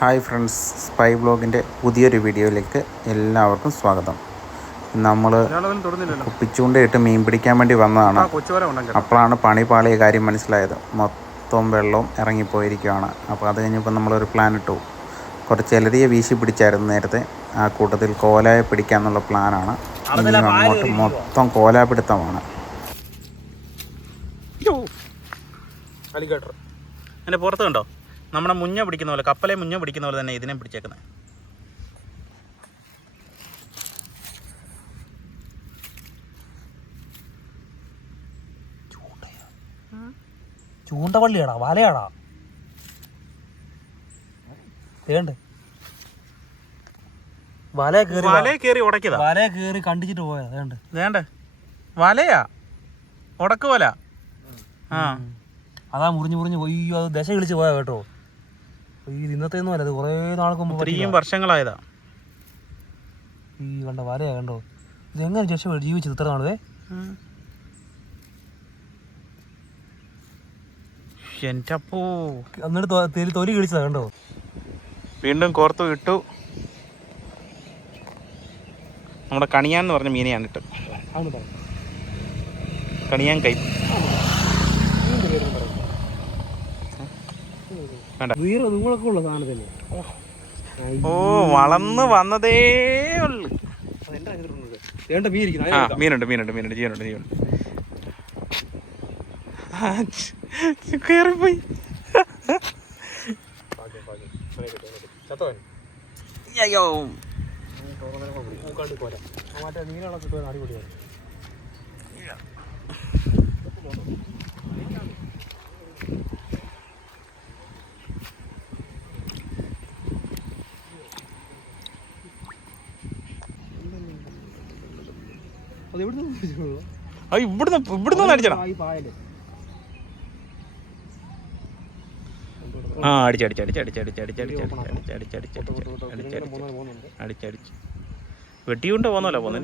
Hi friends, spy ബ്ലോഗിൻ്റെ പുതിയൊരു വീഡിയോയിലേക്ക് എല്ലാവർക്കും സ്വാഗതം. നമ്മൾ കുപ്പിച്ചൂണ്ടയിട്ട് മീൻ പിടിക്കാൻ വേണ്ടി വന്നതാണ്. അപ്പോഴാണ് പണിപാളിയ കാര്യം മനസ്സിലായത്. മൊത്തം വെള്ളവും ഇറങ്ങിപ്പോയിരിക്കുകയാണ്. അപ്പോൾ അത് കഴിഞ്ഞപ്പോൾ നമ്മളൊരു പ്ലാൻ ഇട്ടു. കുറച്ച് എലരിയെ വീശി പിടിച്ചായിരുന്നു നേരത്തെ. ആ കൂട്ടത്തിൽ കോലായ പിടിക്കാമെന്നുള്ള പ്ലാനാണ്. ഇനി അങ്ങോട്ട് മൊത്തം കോലാപിടുത്തമാണ്. അതിൻ്റെ പുറത്ത് കണ്ടോ, നമ്മുടെ മുഞ്ഞ പിടിക്കുന്ന പോലെ, കപ്പലെ മുഞ്ഞ പിടിക്കുന്ന പോലെ തന്നെ ഇതിനെ പിടിച്ചേക്കുന്നത്. ചൂണ്ടവള്ളിയാടാ, വലയാടാ. വേണ്ട വല കയറി ഉടക്കിയതാ. വല കയറി കണ്ടിച്ചിട്ട് പോയാ. വേണ്ട വലയാ, ഉടക്ക് വല. ആ അതാ മുറിഞ്ഞ് അയ്യോ, അത് ദശ കളിച്ച് പോയാ കേട്ടോ. ഈ ഇന്നത്തെ ഒന്നും അല്ല, അത് കുറേ നാൾക്ക് മുമ്പ്, ഇത്രയും വർഷങ്ങളായതാ. ഈ കണ്ട വലയാ കണ്ടോ. ഇതെങ്ങനെ ജീവിച്ചത് ഇത്ര നാളേ? എൻ്റെ അപ്പോ, എന്നിട്ട് തൊലി കിളിച്ചതാ കണ്ടോ. വീണ്ടും കോർത്തു ഇട്ടു. നമ്മുടെ കണിയാന്ന് പറഞ്ഞ മീനെയാണ് ഇട്ട്. കണിയാൻ കൈ നിങ്ങളൊക്കെ ഉള്ള സാധനം തന്നെ. ഓ, വളർന്ന് വന്നതേ ഉള്ളു. മീനുണ്ട് ജീവനുണ്ട്. കേറിപ്പോയി. അയ്യോ, മീനുകളൊക്കെ കിട്ടുവാൻ അടിപൊളിയാണ്. ഇവിടുന്ന് അടിച്ചണം. ആ അടിച്ചടിച്ച് വെട്ടിയുണ്ട് പോന്നല്ലോ പോന്നെ.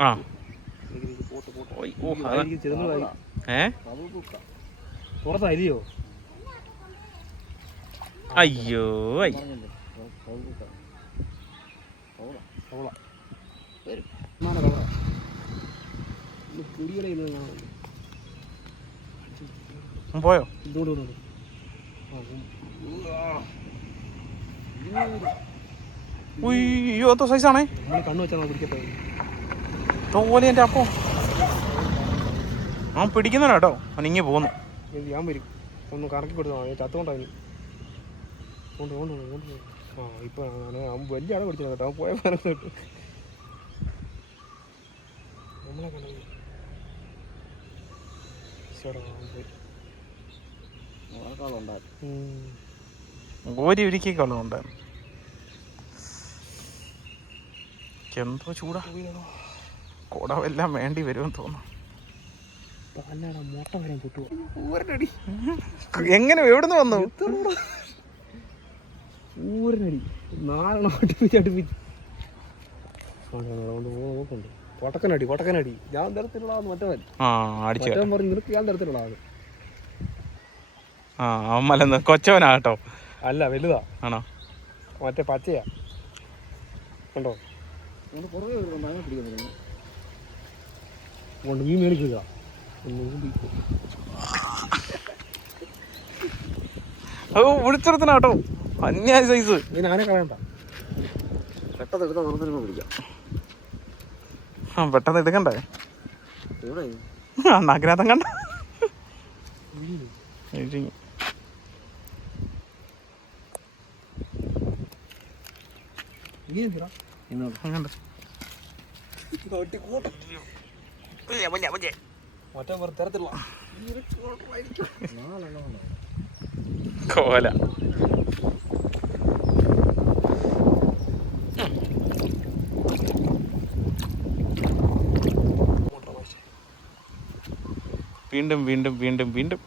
ആ പുറത്തരിയോ? അയ്യോ പോയോ? ഉയ്യോ, എന്തോ സൈസാണേ. കണ്ണു വെച്ചാൽ പിടിക്കട്ടെ. തോലെ എൻ്റെ അപ്പോ അവൻ പിടിക്കുന്നുണ്ടോ കേട്ടോ. അവൻ ഇങ്ങനെ പോന്നു. ഞാൻ വരും, ഒന്ന് കറക്കി കൊടുത്താൽ ചത്തുകൊണ്ടായി. ആ ഇപ്പൊ അവൻ വലിയ ആളെ പിടിച്ചില്ല കേട്ടോ. അവൻ പോയ പോലെ നമ്മളെ കണ്ടു. ഓരി ഒരിക്കലുണ്ടായിരുന്നു. എന്തോ ചൂടാ, കുടവെല്ലാം വേണ്ടി വരുമെന്ന് തോന്നുന്നു. എങ്ങനെ എവിടുന്ന് വന്നു? ഊരനടി 4 അടുപ്പിച്ച് പൊട്ടക്കനടി. ഞാൻ തരത്തിലുള്ള മറ്റവൻ പറഞ്ഞു നിനക്ക് ഞാൻ തരത്തിലുള്ള ആള്. ആ അമ്മലെന്ന് കൊച്ചവനാട്ടോ. അല്ല വലുതാ. ആണോ? മറ്റേ പച്ചയാ കണ്ടോ. മീൻ മേടിക്കുക. ഓ വിളിച്ചെടുത്തനാട്ടോ, അന്യായ സൈസ്. ആനെ കളയണ്ട, പെട്ടെന്ന് എടുത്താൽ പിടിക്കാം. ആ പെട്ടെന്ന് എടുക്കണ്ടേ? അണ്ണാക്കിനകത്തം കണ്ട കോല. വീണ്ടും വീണ്ടും വീണ്ടും വീണ്ടും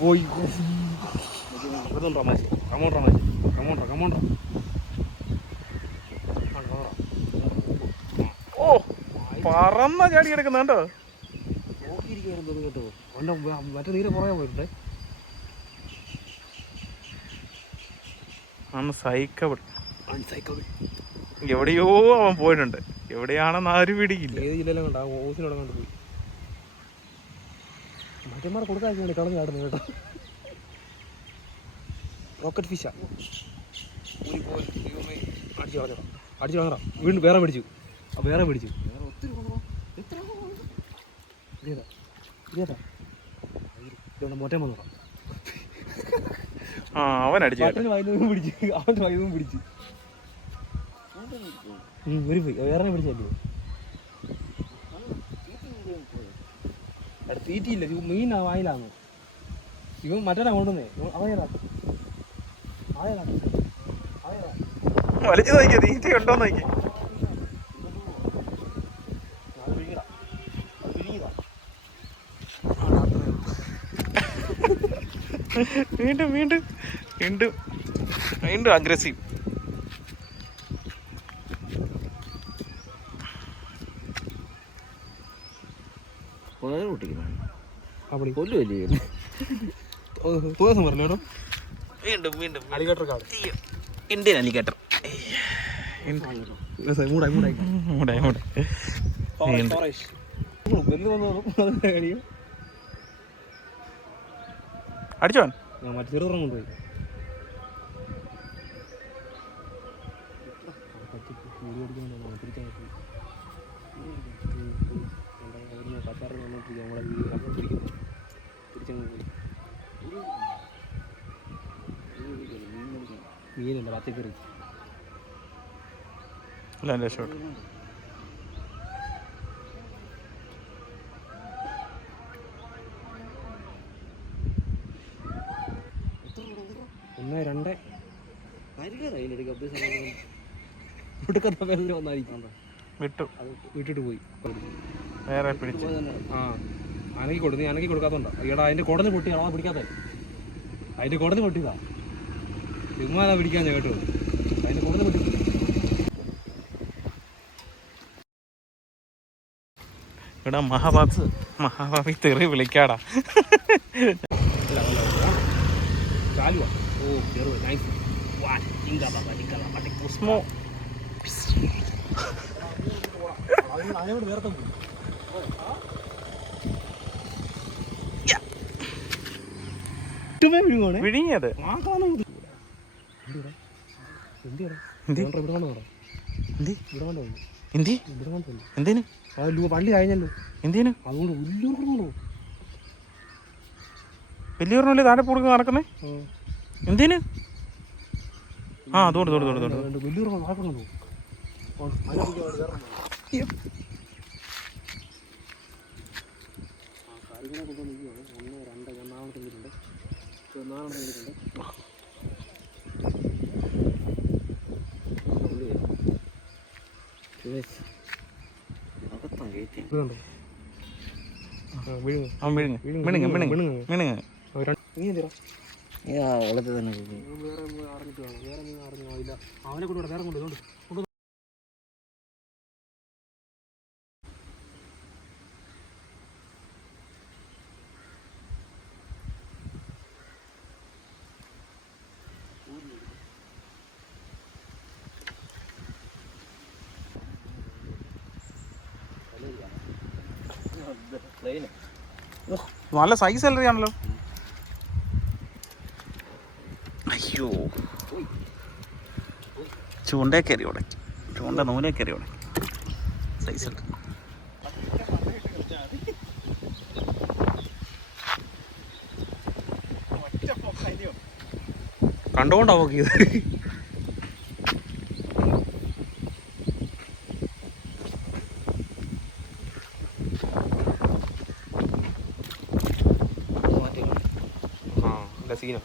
പോയി. Come on. പറന്ന ചാടി കിടക്കുന്നുണ്ടോ? കേട്ടോ മറ്റേ നീരെ പുറകെ പോയിട്ടുണ്ട്. അൺസൈക്കബിൾ. എവിടെയോ അവൻ പോയിട്ടുണ്ട്, എവിടെയാണെന്ന് ആരും പിടിക്കില്ല. ഏത് ജില്ലയിലും കണ്ട ഓസിനോടെ കണ്ട് പോയി. മറ്റന്മാരെ കൊടുക്കാതെ കളഞ്ഞ് ചാടുന്നു കേട്ടോ. റോക്കറ്റ് ഫിഷാ അടിച്ചു കളഞ്ഞോ, അടിച്ചു കളഞ്ഞോ. വീണ്ടും വേറെ പിടിച്ചു, വേറെ പിടിച്ചു. മൊറ്റം വന്നോ. അവൻ അടിച്ചു വൈദ്യുതി പിടിച്ചു, അവൻ്റെ വൈദ്യുതി പിടിച്ചു. ഒരു പോയി വേറെ പിടിച്ചല്ലോ. തീറ്റിയില്ല, മീൻ വായിലാന്ന്. ഇവൻ മറ്റേ കൊണ്ടുവന്നേ. അവനേതാ വലിച്ചു നോക്കിയ തീറ്റ ഉണ്ടോന്ന് നോക്കി. വീണ്ടും വീണ്ടും വീണ്ടും വീണ്ടും അഗ്രസീവ്. വീണ്ടും വീണ്ടും അലിഗേറ്റർ കാട്, ഇന്ത്യൻ അലിഗേറ്റർ. അടിച്ചോൻ മറ്റേ ചെറുതുറം കൊണ്ടുപോയി. മീനല്ല പച്ചക്കറി. അല്ല എൻ്റെ ഷോട്ട്. ഒന്ന് രണ്ട് വന്നായിരിക്കും. വിട്ടു, വിട്ടിട്ട് പോയി. വേറെ പിടിച്ചു. ആ അനക്കി കൊടുത്തു. നീ അനക്കി കൊടുക്കാത്തോണ്ടാ. ഈടാ അതിന്റെ കുടഞ്ഞ് പൊട്ടി അളവാ പിടിക്കാത്ത. അതിന്റെ കുടഞ്ഞ് പൊട്ടിയതാ, ചുമ്മാതാ പിടിക്കാന്ന് കേട്ടോ. അതിന്റെ കുടഞ്ഞ് പൊട്ടി. ഇവിടെ മഹാഭാവി തെറി വിളിക്കാടാ. ചാലുവാ. ഓ ചെറുത് നൈസ്. ഉസ്മോ അതിനോട് നേരത്തെ പോയി. വിഴുങ്ങിയത്. എന്തിന് വള്ളി കഴിഞ്ഞല്ലോ. എന്തിന് അതുകൊണ്ട് വലിയ വലിയൊരെണ്ണല്ലേ താഴെ പൊടുക്ക് നടക്കുന്നേ? എന്തിന്? ആ തോട് തോട് തോട് തോട് വലിയൊരു നടക്കുന്നുണ്ടോ? അവനെ കൊണ്ടുവിടെ വേറെ കൊണ്ടുണ്ട്. നല്ല സൈസ് സാലറി ആണല്ലോ. അയ്യോ, ചൂണ്ടേ കയറി ഉടക്കി, ചൂണ്ട നൂനെ കയറി ഉടക്കി. സൈസ് ഉണ്ട്. കണ്ടുകൊണ്ടാ നോക്കിയത്. സീനോ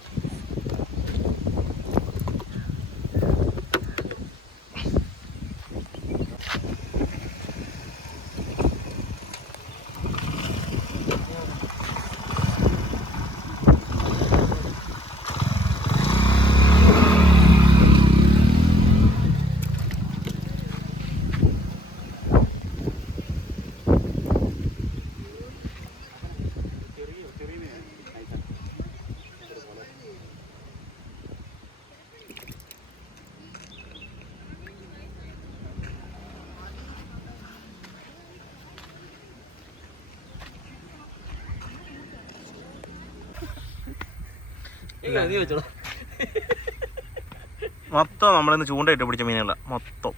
മൊത്തം നമ്മളിന്ന് ചൂണ്ടയിട്ട് പിടിച്ച മീനുകളാണ് മൊത്തം.